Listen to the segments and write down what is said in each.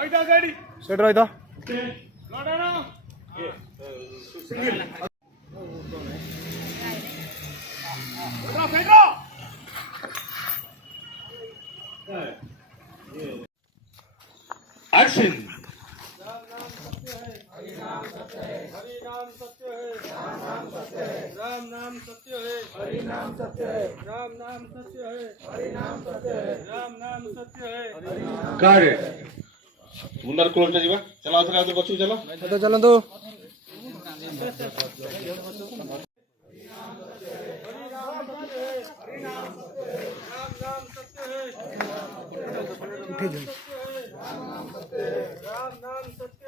Set रहता action. Ram नाम सत्य है, हरि नाम सत्य है, राम नाम सत्य है, हरि नाम सत्य है, राम नाम सत्य है। कार्य मुंडर क्लोज जीवा चला उधर बच्चों चलो तो चलो तो राम नाम सत्य है, हरि नाम सत्य है, हरि नाम सत्य है, राम नाम सत्य है,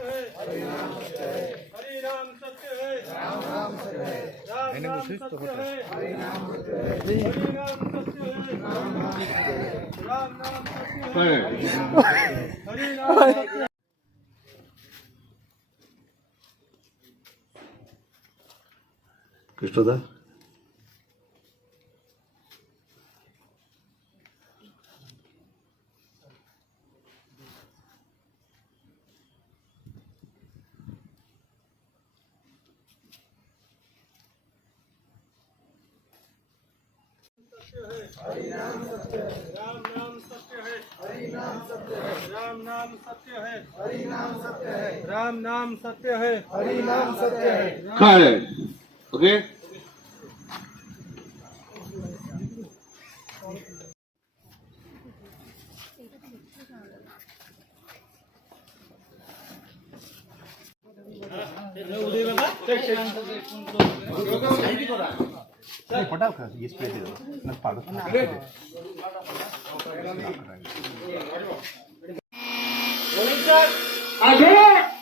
राम नाम सत्य है, हरि नाम सत्य है, हरि नाम सत्य है, राम नाम सत्य है, राम नाम सत्य है, हरि नाम सत्य है। कृष्णदा हरि नाम सत्य है, राम नाम सत्य है, हरि नाम सत्य है, राम नाम सत्य है, हरि नाम सत्य है, राम नाम सत्य है, हरि नाम सत्य है। कार्य ओके ये स्प्रे दे दो ना पाड़ो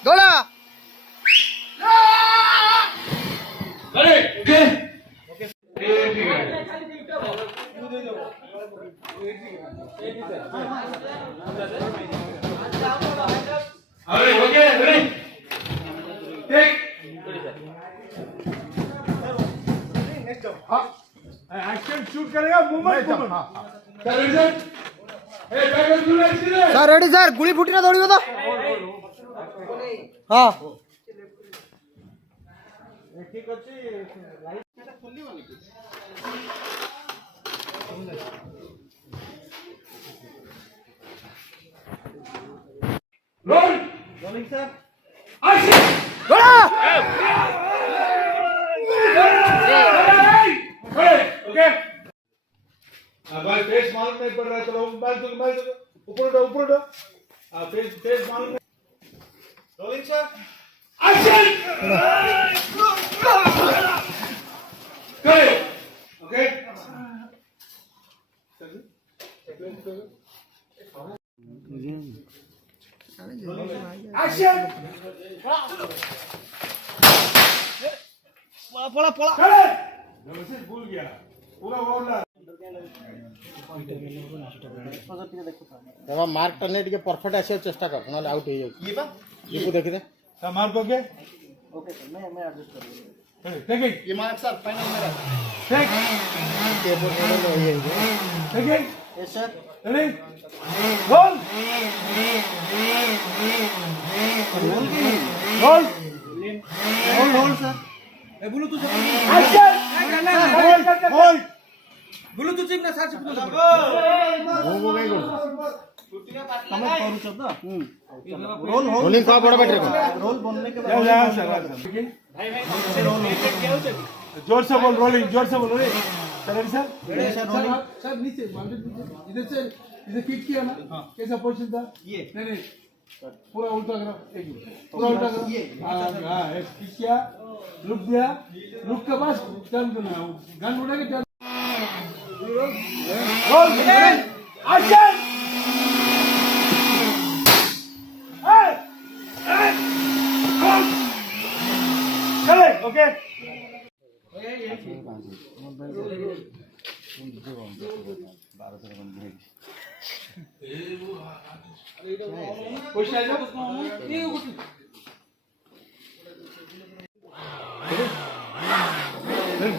दौड़ा अरे ओके अरे okay ready take action shoot करेगा मूवमेंट सर रेडी सर गुली फुटी ना दौड़ी तो हाँ ठीक अच्छी लाइट खोलनी वाली रोल रोलिंग सर एक्शन दौड़ा ओके भाई फेस मालूम नहीं पड़ रहा है चलो मोबाइल तो ऊपर उठो फेस मालूम नहीं रोलिंग सर एक्शन करे ओके एक्शन पड़ा पड़ा करे नमस्ते भूल गया पूरा बोलना देखो मार्क टा ने टिके परफेक्ट आसे चेष्टा कर नले आउट हो जाय ये बा ये को देख दे मार्क ओके ओके सर मैं एडजस्ट कर लूंगा ठीक है ये मार्क सर फाइनल मेरा ठीक टेबल मॉडल हो जाए ठीक है yes sir ready roll roll hold sir a Bluetooth action hold Bluetooth chip ना साच ब्लूटूथ वो काय करतो तमे करू शब्द रोल रोलिंग का बड़ा बैटरी रोल बनने के बाद भाई जोर से बोल रोलिंग जोर से बोल रोलिंग सर सर सर नीचे इधर से इधर किक किया ना कैसा पोजीशन था ये नहीं पूरा उल्टा करो एक पूरा उल्टा करो हां एक किक किया लुक दिया लुक के बाद टर्न करना गन उड़ा के टर्न रोल एक्शन चले okay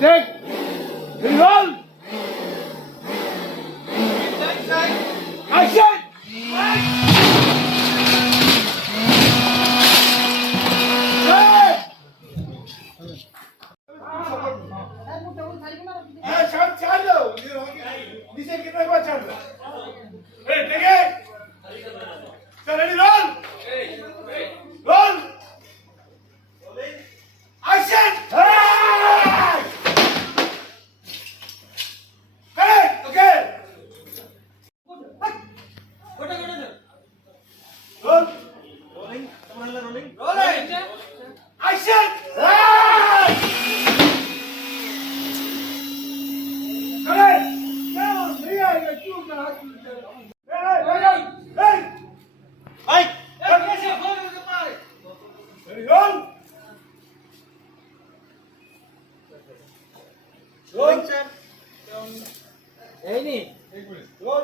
Take roll. Action. Roll sir এই নি एक मिनिट रोल